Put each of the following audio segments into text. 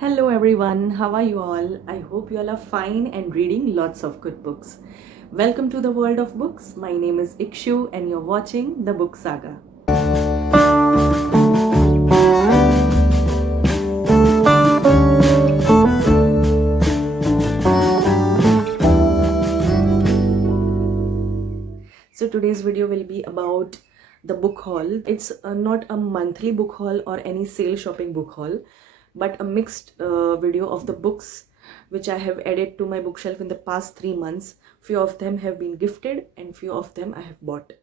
Hello everyone, how are you all? I hope you all are fine and reading lots of good books. Welcome to the world of books. My name is Ikshu and you're watching the Book Saga. So today's video will be about the book haul. It's not a monthly book haul or any sale shopping book haul, but a mixed video of the books which I have added to my bookshelf in the past 3 months. Few of them have been gifted and few of them I have bought.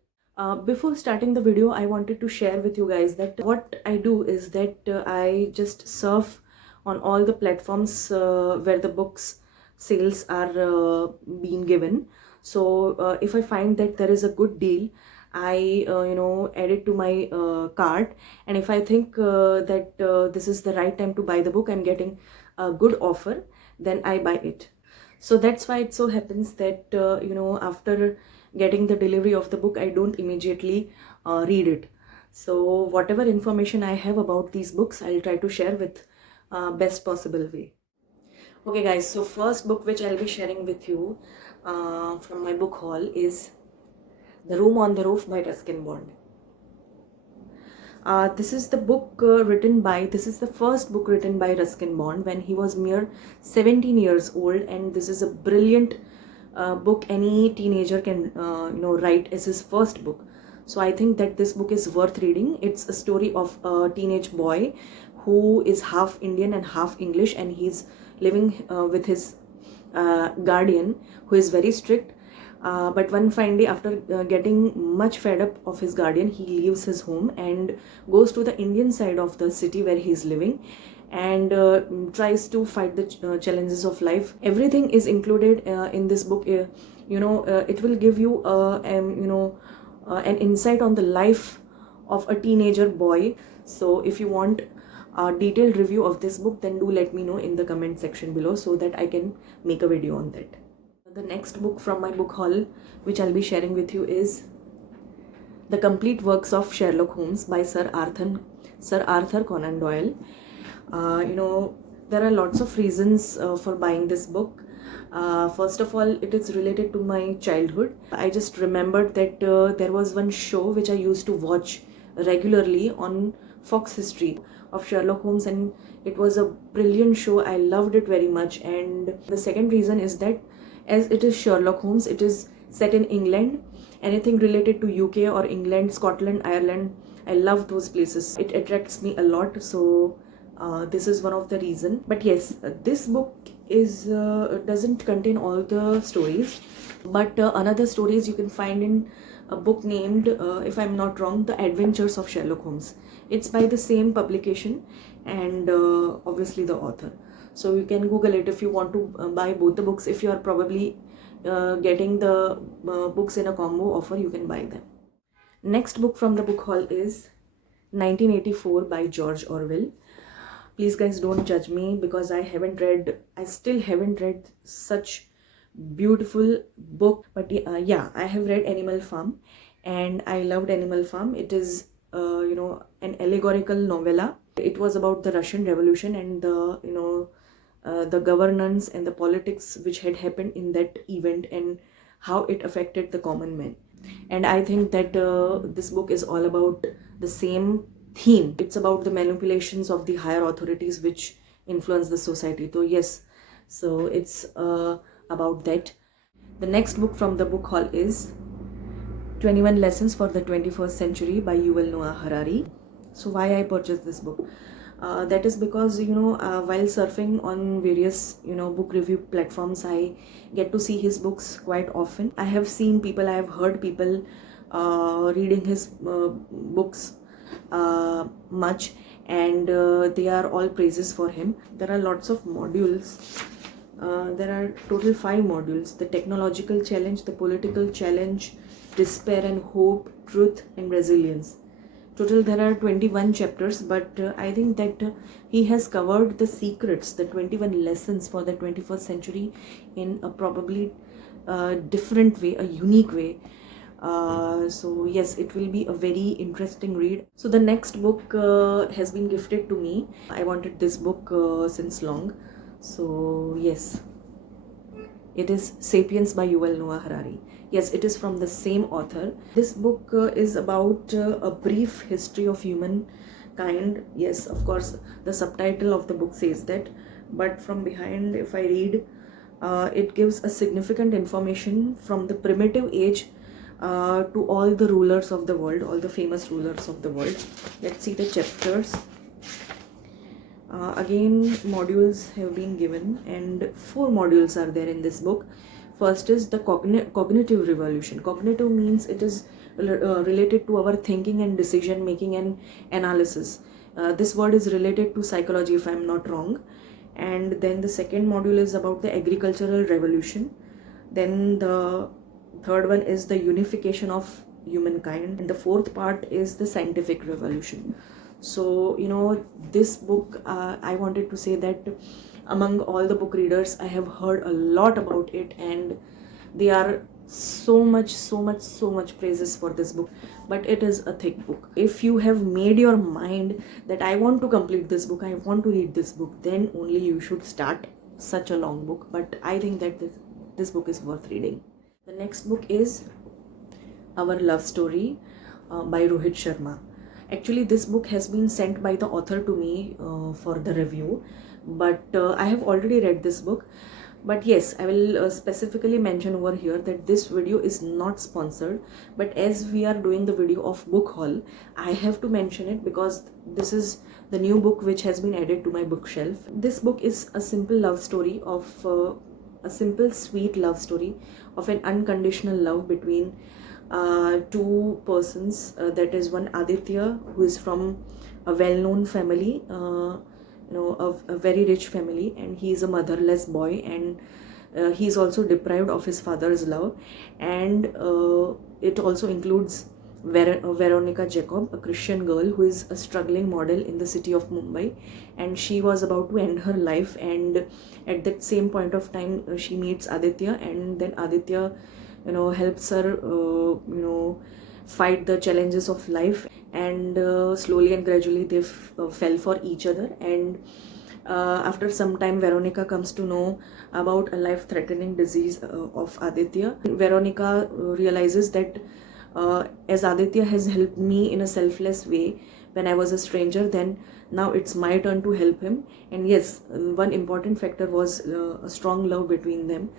Before starting the video, I wanted to share with you guys that what I do is that I just surf on all the platforms where the books sales are being given. So if I find that there is a good deal, I add it to my cart, and if I think that this is the right time to buy the book, I'm getting a good offer, then I buy it. So that's why it so happens that after getting the delivery of the book, I don't immediately read it. So whatever information I have about these books, I'll try to share with best possible way. Okay guys, so first book which I'll be sharing with you from my book haul is The Room on the Roof by Ruskin Bond. This is the first book written by Ruskin Bond when he was mere 17 years old, and this is a brilliant book any teenager can write as his first book. So I think that this book is worth reading. It's a story of a teenage boy who is half Indian and half English, and he's living with his guardian who is very strict. But one fine day, after getting much fed up of his guardian, he leaves his home and goes to the Indian side of the city where he is living, and tries to fight the challenges of life. Everything is included in this book. It will give you an insight on the life of a teenager boy. So if you want a detailed review of this book, then do let me know in the comment section below so that I can make a video on that. The next book from my book haul which I'll be sharing with you is The Complete Works of Sherlock Holmes by Sir Arthur Conan Doyle. There are lots of reasons for buying this book. First of all, it is related to my childhood. I just remembered that there was one show which I used to watch regularly on Fox History of Sherlock Holmes, and it was a brilliant show. I loved it very much. And the second reason is that as it is Sherlock Holmes, it is set in England. Anything related to UK or England, Scotland, Ireland, I love those places. It attracts me a lot. So this is one of the reasons. But yes, this book is doesn't contain all the stories, but another stories you can find in a book named, if I'm not wrong, The Adventures of Sherlock Holmes. It's by the same publication and obviously the author. So you can Google it if you want to buy both the books. If you are probably getting the books in a combo offer, you can buy them. Next book from the book haul is 1984 by George Orwell. Please guys, don't judge me because I still haven't read such beautiful book. But yeah, I have read Animal Farm and I loved Animal Farm. It is an allegorical novella. It was about the Russian Revolution and the governance and the politics which had happened in that event and how it affected the common man. And I think that this book is all about the same theme. It's about the manipulations of the higher authorities which influence the society. So yes, so it's about that. The next book from the book haul is 21 Lessons for the 21st Century by Yuval Noah Harari. So why I purchased this book? That is because while surfing on various book review platforms, I get to see his books quite often. I have heard people reading his books much, and they are all praises for him. There are lots of modules. There are total 5 modules: the technological challenge, the political challenge, despair and hope, truth and resilience. Total there are 21 chapters, but I think that he has covered the secrets, the 21 lessons for the 21st century in a probably different way, a unique way. So yes, it will be a very interesting read. So the next book has been gifted to me. I wanted this book since long. So yes, it is Sapience by Yuval Noah Harari. Yes, it is from the same author. This book is about a brief history of humankind. Yes, of course, the subtitle of the book says that, but from behind, if I read, it gives a significant information from the primitive age to all the rulers of the world, all the famous rulers of the world. Let's see the chapters. Again, modules have been given, and 4 modules are there in this book. First is the cognitive revolution. Cognitive means it is related to our thinking and decision making and analysis. This word is related to psychology, if I am not wrong. And then the second module is about the agricultural revolution. Then the third one is the unification of humankind, and the fourth part is the scientific revolution. So this book, I wanted to say that among all the book readers, I have heard a lot about it, and they are so much praises for this book. But it is a thick book. If you have made your mind that I want to complete this book, I want to read this book, then only you should start such a long book. But I think that this book is worth reading. The next book is Our Love Story by Rohit Sharma. Actually, this book has been sent by the author to me for the review, but I have already read this book. But yes, I will specifically mention over here that this video is not sponsored, but as we are doing the video of book haul, I have to mention it because this is the new book which has been added to my bookshelf. This book is a simple love story of a simple sweet love story of an unconditional love between 2 persons. That is one Aditya, who is from a well-known family, a very rich family, and he is a motherless boy, and he is also deprived of his father's love. And it also includes Veronica Jacob, a Christian girl who is a struggling model in the city of Mumbai, and she was about to end her life, and at that same point of time she meets Aditya, and then Aditya helps her fight the challenges of life, and slowly and gradually they fell for each other. And after some time, Veronica comes to know about a life-threatening disease of Aditya. Veronica realizes that as Aditya has helped me in a selfless way when I was a stranger, then now it's my turn to help him. And yes, one important factor was a strong love between them.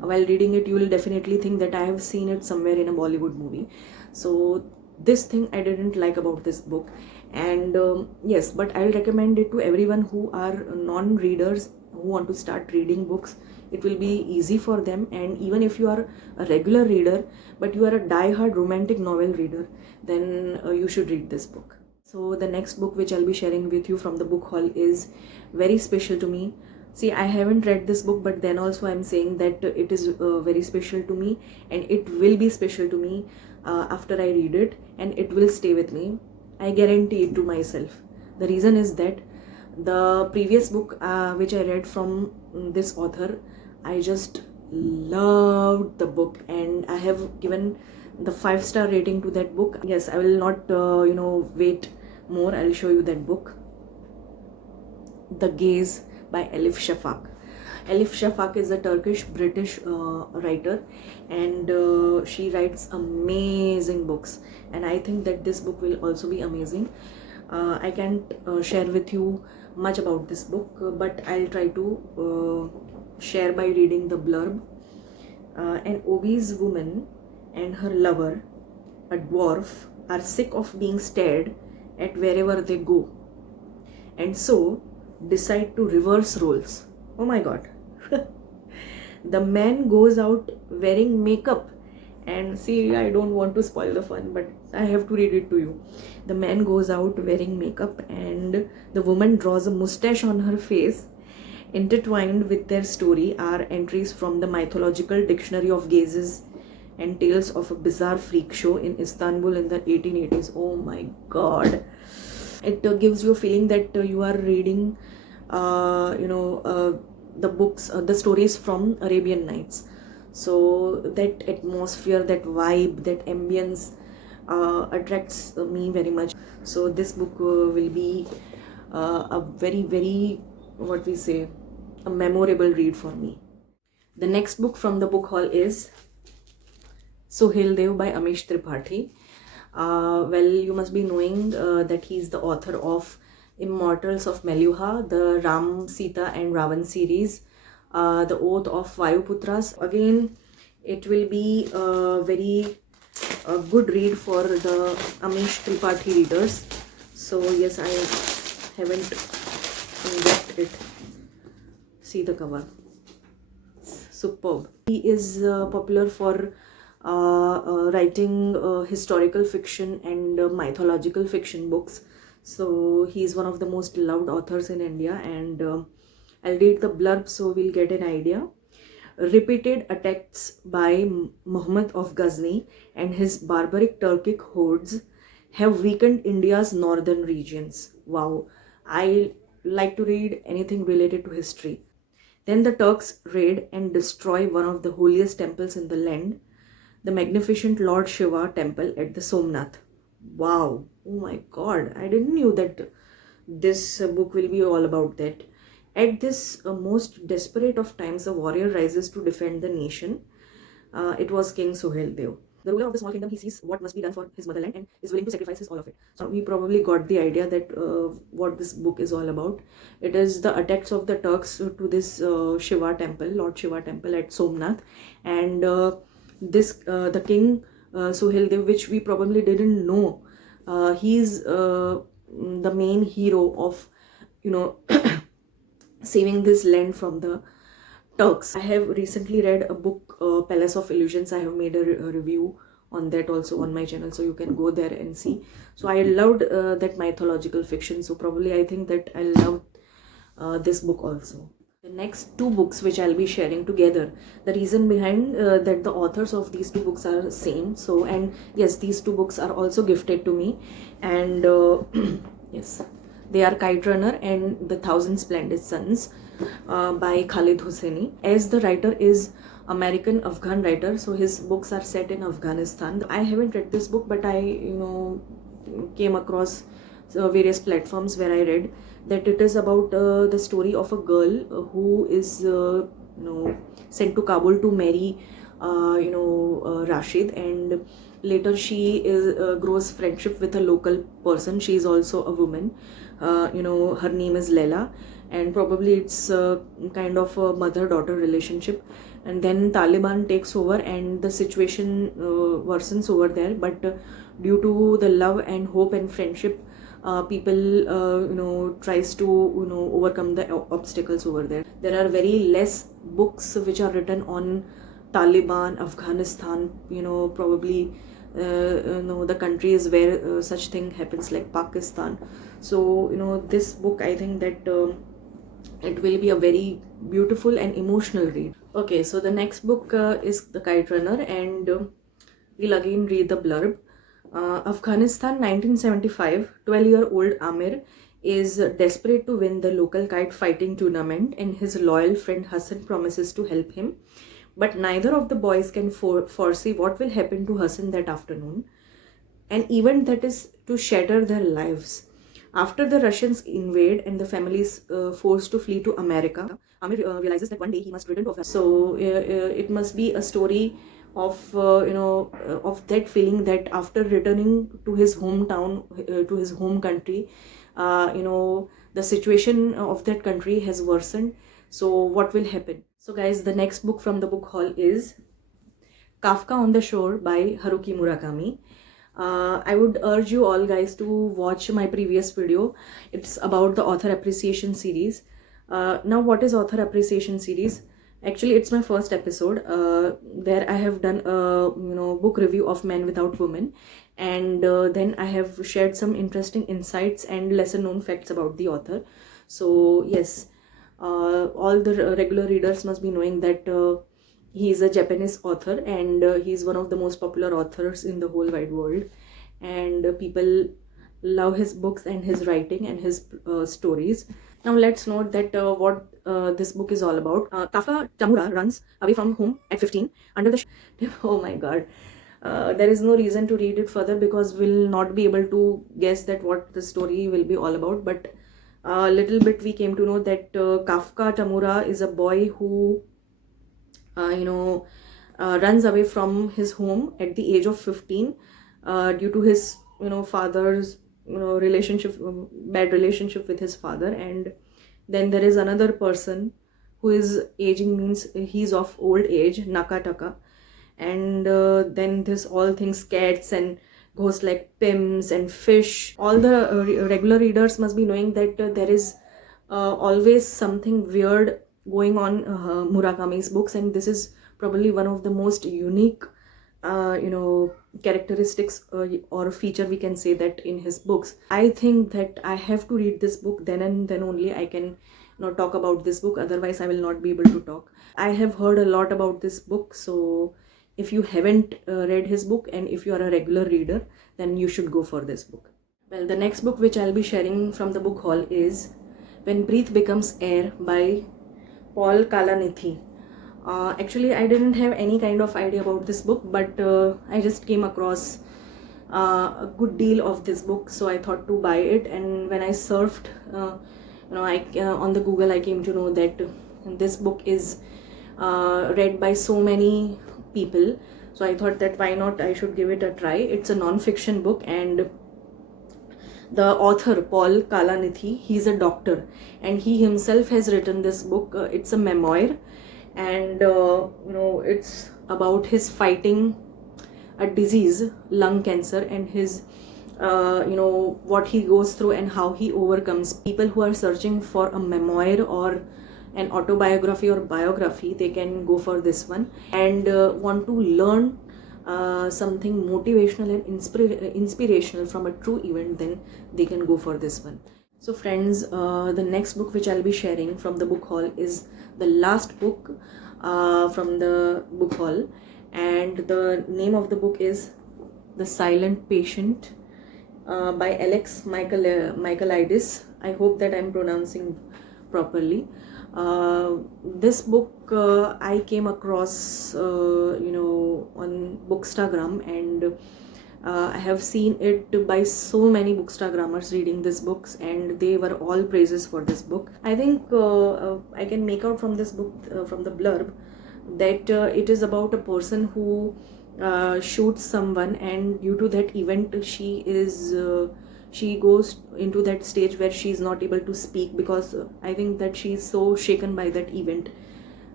While reading it, you will definitely think that I have seen it somewhere in a Bollywood movie. So this thing I didn't like about this book. And yes, but I'll recommend it to everyone who are non-readers, who want to start reading books. It will be easy for them. And even if you are a regular reader, but you are a die-hard romantic novel reader, then you should read this book. So the next book which I'll be sharing with you from the book haul is very special to me. See, I haven't read this book, but then also I'm saying that it is very special to me, and it will be special to me after I read it, and it will stay with me. I guarantee it to myself. The reason is that the previous book which I read from this author, I just loved the book, and I have given the 5-star rating to that book. Yes, I will not wait more. I'll show you that book. The Gaze by Elif Shafak. Elif Shafak is a Turkish-British writer, and she writes amazing books, and I think that this book will also be amazing. I can't share with you much about this book, but I'll try to share by reading the blurb. An obese woman and her lover, a dwarf, are sick of being stared at wherever they go, and so decide to reverse roles. Oh my god. The man goes out wearing makeup, and see, I don't want to spoil the fun, but I have to read it to you. The man goes out wearing makeup, and the woman draws a mustache on her face. Intertwined with their story are entries from the mythological dictionary of gazes and tales of a bizarre freak show in Istanbul in the 1880s. Oh my god. It gives you a feeling that you are reading the books, the stories from Arabian Nights. So that atmosphere, that vibe, that ambience attracts me very much. So this book will be a very, what we say, a memorable read for me. The next book from the book haul is Suhil by Amish Tripathi. Well, you must be knowing that he is the author of Immortals of Meluha, the Ram, Sita and Ravan series, the Oath of Vayuputras. Again, it will be a very good read for the Amish Tripathi readers. So yes, I haven't read it. See the cover. Superb. He is popular for writing historical fiction and mythological fiction books. So he's one of the most loved authors in India, and I'll read the blurb so we'll get an idea. Repeated attacks by Muhammad of Ghazni and his barbaric Turkic hordes have weakened India's northern regions. Wow, I like to read anything related to history. Then the Turks raid and destroy one of the holiest temples in the land, the magnificent Lord Shiva temple at the Somnath. Wow, oh my god, I didn't know that this book will be all about that. At this most desperate of times, a warrior rises to defend the nation. It was King Suhil. The ruler of the small kingdom, he sees what must be done for his motherland and is willing to sacrifice all of it. So we probably got the idea that what this book is all about. It is the attacks of the Turks to this Shiva temple, Lord Shiva temple at Somnath, and the king Suhil, which we probably didn't know. He's the main hero of, saving this land from the Turks. I have recently read a book, Palace of Illusions. I have made a review on that also on my channel, so you can go there and see. So I loved that mythological fiction, so probably I think that I loved this book also. The next two books which I'll be sharing together, the reason behind that the authors of these two books are same. So, and yes, these two books are also gifted to me, and yes, they are Kite Runner and The Thousand Splendid Suns by Khalid Hosseini. As the writer is American Afghan writer, so his books are set in Afghanistan. I haven't read this book, but I came across various platforms where I read that it is about the story of a girl who is sent to Kabul to marry Rashid, and later she grows friendship with a local person. She is also a woman. Her name is Leila, and probably it's kind of a mother-daughter relationship. And then Taliban takes over and the situation worsens over there, but due to the love and hope and friendship, people tries to overcome the obstacles over there. There are very less books which are written on Taliban, Afghanistan, probably the countries where such thing happens, like Pakistan. So this book, I think that it will be a very beautiful and emotional read. Okay, so the next book is The Kite Runner, and we'll again read the blurb. Afghanistan, 1975. 12-year-old Amir is desperate to win the local kite fighting tournament, and his loyal friend Hassan promises to help him. But neither of the boys can foresee what will happen to Hassan that afternoon, an event that is to shatter their lives. After the Russians invade and the family is forced to flee to America, Amir realizes that one day he must return to Afghanistan. So it must be a story of of that feeling that after returning to his hometown, to his home country, the situation of that country has worsened. So what will happen? So guys, the next book from the book haul is Kafka on the Shore by Haruki Murakami. I would urge you all guys to watch my previous video. It's about the author appreciation series. Now what is author appreciation series? Actually, it's my first episode. There I have done a book review of Men Without Women, and then I have shared some interesting insights and lesser known facts about the author. So yes, all the regular readers must be knowing that he is a Japanese author, and he is one of the most popular authors in the whole wide world, and people love his books and his writing and his stories. Now let's note that what this book is all about. Kafka Tamura runs away from home at 15 under the oh my god. There is no reason to read it further because we'll not be able to guess that what the story will be all about. But a little bit we came to know that Kafka Tamura is a boy who runs away from his home at the age of 15 due to his father's relationship, bad relationship with his father. And then there is another person who is aging, means he's of old age, Nakataka. And then this all things cats and ghosts like pims and fish. All the regular readers must be knowing that there is always something weird going on Murakami's books, and this is probably one of the most unique characteristics or feature we can say that in his books. I think that I have to read this book, then and then only I can talk about this book, otherwise I will not be able to talk. I have heard a lot about this book, so if you haven't read his book and if you are a regular reader, then you should go for this book. Well, the next book which I'll be sharing from the book haul is When Breath Becomes Air by Paul Kalanithi. Actually, I didn't have any kind of idea about this book, but I just came across a good deal of this book, so I thought to buy it. And when I surfed on the Google, I came to know that this book is read by so many people, so I thought that why not, I should give it a try. It's a non-fiction book, and the author Paul Kalanithi, he's a doctor and he himself has written this book. It's a memoir, and it's about his fighting a disease, lung cancer, and his what he goes through and how he overcomes. People who are searching for a memoir or an autobiography or biography, they can go for this one. And want to learn something motivational and inspirational from a true event, then they can go for this one. So friends, the next book which I'll be sharing from the book haul is the last book from the book haul, and the name of the book is The Silent Patient by Alex Michaelidis. I hope that I'm pronouncing properly. This book I came across on BookSaga, and I have seen it by so many Bookstagrammers reading these books, and they were all praises for this book. I think I can make out from this book, from the blurb, that it is about a person who shoots someone, and due to that event she goes into that stage where she is not able to speak, because I think that she is so shaken by that event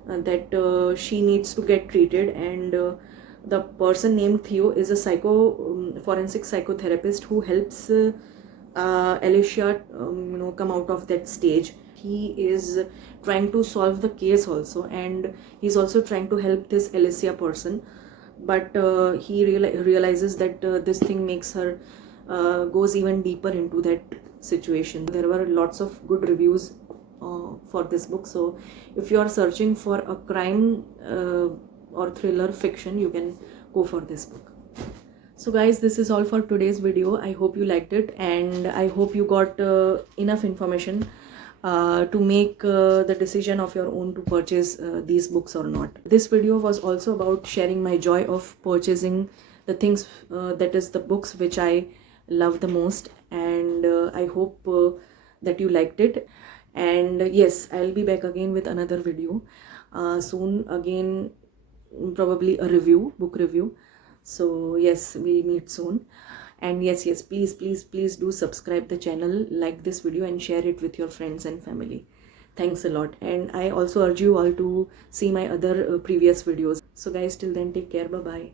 that she needs to get treated. And the person named Theo is a forensic psychotherapist who helps Alicia come out of that stage. He is trying to solve the case also, and he's also trying to help this Alicia person, but he realizes that this thing makes her goes even deeper into that situation. There were lots of good reviews for this book, so if you are searching for a crime or thriller fiction, you can go for this book. So guys, this is all for today's video. I hope you liked it, and I hope you got enough information to make the decision of your own to purchase these books or not. This video was also about sharing my joy of purchasing the things, that is the books which I love the most, and I hope that you liked it. And yes, I'll be back again with another video soon, again probably a book review. So yes, we'll meet soon. And yes, please do subscribe the channel, like this video, and share it with your friends and family. Thanks a lot. And I also urge you all to see my other previous videos. So guys, till then, take care. Bye bye.